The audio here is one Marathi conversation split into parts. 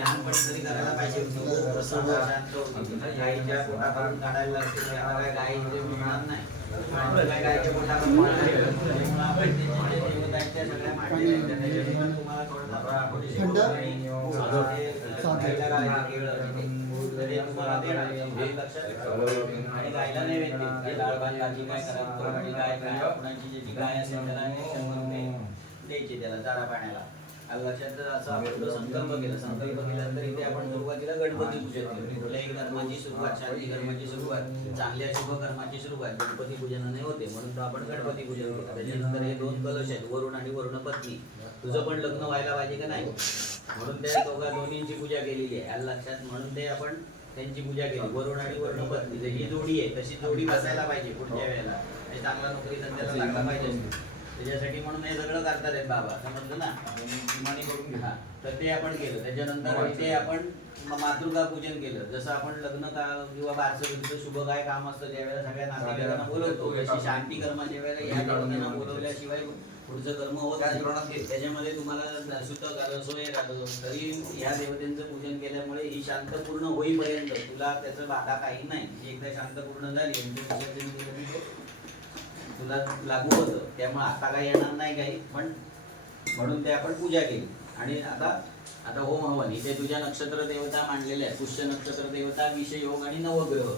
लहानपणी तरी करायला पाहिजे होतं. प्रसन्न शांत होती. गाईच्या पोटापासून काढायला लागते. त्यामुळे गाई इथे मिळणार नाही. आणि गाईच्या पोटापासून आपण देवतांच्या सगळ्या मांडल्या आहेत. त्याच्यानंतर तुम्हाला थोडंसं तुम्हाला देणार आणि गायला नैवेद्य लाल भात भाजी काय करायची गाय कुणाची ज्याची गाय असेल त्याला द्यायची त्याला चारा पाण्याला. लक्षात असं आपण संकल्प केला. संकल्प केल्यानंतर इथे आपण सुरुवातीला गणपती पूजन केलं. कुठल्याही कर्माची सुरुवात, शांती कर्माची सुरुवात, चांगल्या शुभ कर्माची सुरुवात गणपती पूजनाने होते. म्हणून तो आपण गणपती पूजन केलं. त्याच्यानंतर हे दोन कलश आहेत, वरुण आणि वरुण पत्नी. तुझं पण लग्न व्हायला पाहिजे का नाही, म्हणून त्या दोन्हींची पूजा केलेली आहे. लक्षात म्हणून ते आपण त्यांची पूजा केली. वरुण आणि वरुण पत्नी ही जोडी आहे, तशी जोडी बसायला पाहिजे पुढच्या वेळेला. आणि चांगला नोकरी धंद्याला लागला पाहिजे. त्याच्यासाठी म्हणून हे सगळं करतात आहेत बाबा, समजलं ना. माणी करून घ्या. तर ते आपण केलं. त्याच्यानंतर इथे आपण मातृका पूजन केलं. जसं आपण लग्न किंवा बारसं शुभ काय काम असतं त्यावेळेला सगळ्या नातेवाईकांना बोलवतो, तशी शांती कर्माच्या वेळेला या देवतांना बोलवल्याशिवाय पुढचं कर्म होत नाही. त्याच्यामध्ये तुम्हाला सुद्धा सोय राहतो. तरी ह्या देवतेचं पूजन केल्यामुळे ही शांत पूर्ण होईपर्यंत तुला त्याचं बाधा काही नाही. एकदा शांत पूर्ण झाली तुला लागू होतं. त्यामुळे आता काही येणार नाही काही, पण म्हणून ते आपण पूजा केली. आणि आता होम हवन इथे तुझ्या नक्षत्र देवता मांडलेल्या आहे. पुष्य नक्षत्र देवता, विषय योग आणि नवग्रह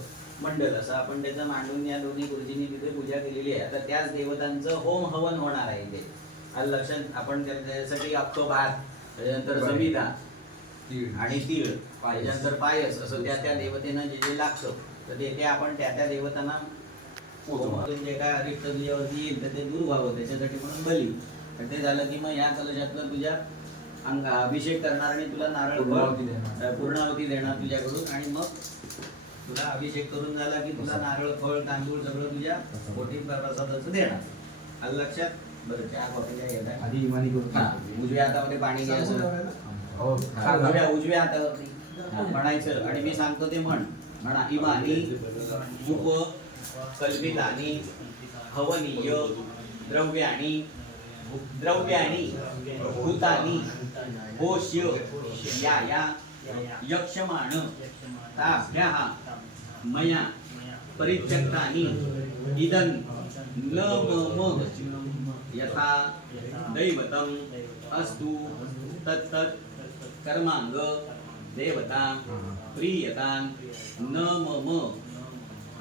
मंडल असं आपण त्याचं मांडून या दोन्ही गुरुजींनी तिथे पूजा केलेली आहे. आता त्याच देवतांचं होम हवन होणार आहे इथे. लक्षात आपण त्यासाठी अख्खं भात, त्याच्यानंतर समिधा आणि तीळ, त्याच्यानंतर पायस असं त्या देवतेनं जे जे लागतं तर ते आपण त्या देवतांना जे काय अरिष्ट तुझ्यावरती येईल तर ते दूर व्हावं त्याच्यासाठी म्हणून बली. ते झालं की मग या कलशातलं तुझ्या अभिषेक करणार आणि तुला नारळ पूर्णावती देणार तुझ्याकडून. आणि मग तुला अभिषेक करून झाला की तुला नारळ फळ तांदूळ सगळं तुझ्या पोटी प्रसादाचं देणार. लक्षात. बरं चहा कॉफी आधी इमानी करून उजव्या हातामध्ये पाणी घ्यायचं. उजव्या हातावरती म्हणायचं आणि मी सांगतो ते म्हणा. इमानी उप कल्पितानी हवनीय द्रव्याणी भूतानी भोष्य या यक्षमाण ताभ्याः मया परित्यक्तानि इदं न मम यथा दैवतम् अस्तु तत्तत् कर्मांग देवता प्रियतां न मम.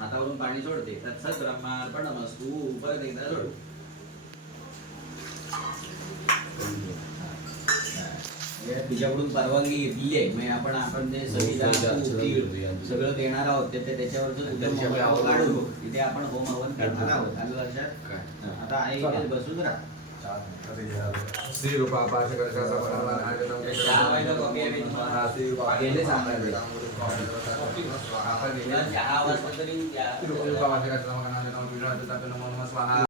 हातावरून पाणी सोडते. तत्सत ब्रह्मार्पणमस्तु. परत एकदा सोड. तुझ्याकडून परवानगी घेतली आहे. मग आपण ते सगळं देणार आहोत. त्याच्यावरच काढू. इथे आपण होम हवन करणार आहोत. आलं लक्षात. आता आहे बसून राहा. श्री रूपा पाच कलशाचा